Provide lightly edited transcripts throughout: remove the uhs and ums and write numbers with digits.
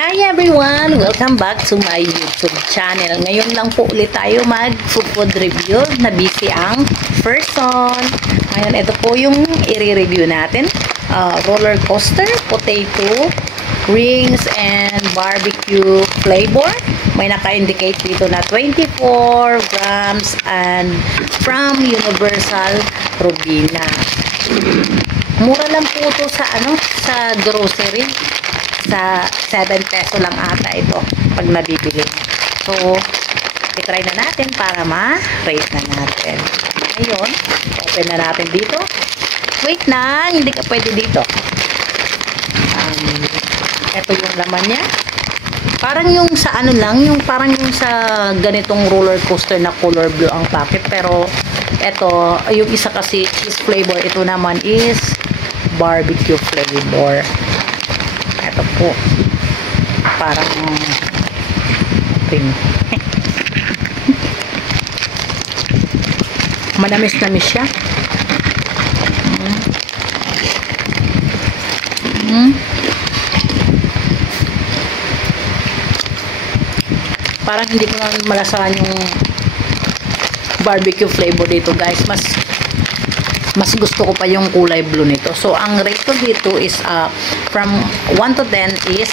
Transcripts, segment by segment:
Hi everyone! Welcome back to my YouTube channel. Ngayon lang po ulit tayo mag-food review. Na-busy ang person. Ngayon, ito po yung i-review natin. Roller coaster, potato, rings, and barbecue flavor. May naka-indicate dito na 24 grams and from Universal Robina. Mura lang po ito sa grocery. Sa 7 peso lang ata ito pag nabibili. So, i-try na natin para ma-rate na natin. Ngayon, open na natin dito. Wait na, hindi ka pwede dito. Ito yung laman niya. Parang yung sa parang yung sa ganitong roller coaster na color blue ang packet. Pero, ito, yung isa kasi cheese flavor. Ito naman is barbecue flavor. Ito po. Parang manamis-namis siya. Parang hindi ko naman malasahan yung barbecue flavor dito, guys. Mas gusto ko pa yung kulay blue nito. So, ang rate ko dito is from 1 to 10 is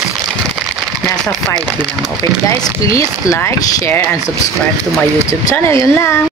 nasa 5 lang. Okay, guys, please like, share, and subscribe to my YouTube channel. Yun lang.